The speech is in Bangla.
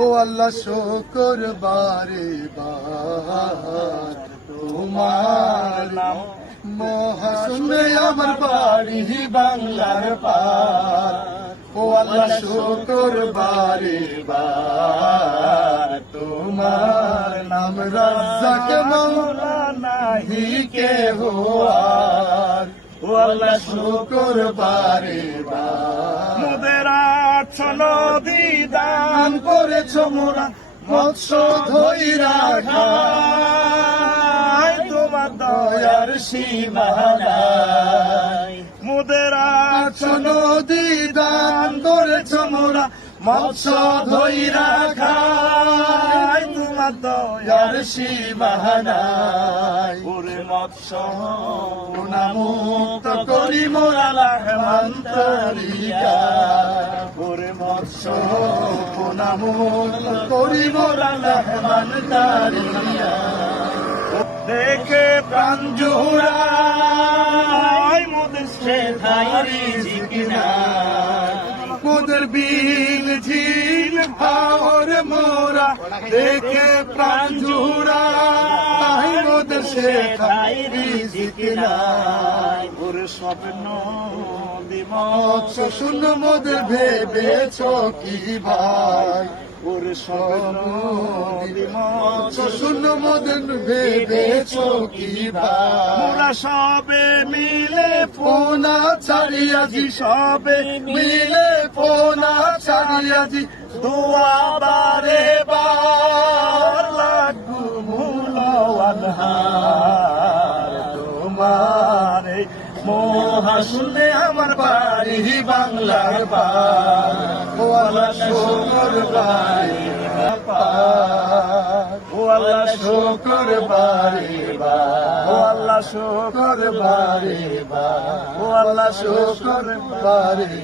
ও আল্লাহ শুকর বারে বার তোমার নাম মহাশূন্যে আমার বাড়ি বাংলার পার ও আল্লাহ শুকর বারে বার তোমার নাম রাজ্জাক মওলা নাহি কেহ আর ও আল্লাহ শুকর বারে বার মোদের আছো নদী দান করেছো মোরা মৎস্য ধইরা খাই তোমার দয়ার সীমা নাই মোদের আছো নদী দান করেছো মোরা মৎস্য ধইরা খাই তোমার দয়ার সীমা নাই ওরে মৎস্য গুণামুক্ত করি মোরা লাহমান তরিকা ওরে মৎস্য গুণামুক্ত করি মোরা লাহমান তরিকা দেখে প্রাণ জোড়াই মোদের সে ধারি জিকিনা মোদের বিল ঝিল হাওর মোরা দেখে প্রাণ জুড়াই মোদের শেখাই রিজিক নাই ওরে স্বপ্ন মৎস্য শূন্য মোদের ভেবেছ কি ভাই ওরে স্বপ্ন মৎস্য শূন্য মোদের ভেবেছ কি ভাই মোরা সবে মিলে পোনা ছাড়িয়াছি সবে মিলে পোনা ছাড়িয়াছি দোয়া বারে বার লাগু মূলওয়ান হার তোমার মহাশূন্যে আমার বাড়ি বাংলার পার ও আল্লাহ শুকর বাড়ি পার ও আল্লাহ শুকর বাড়ি ও আল্লাহ শুকর শুকর বাড়ি ও আল্লাহ শুকর বাড়ি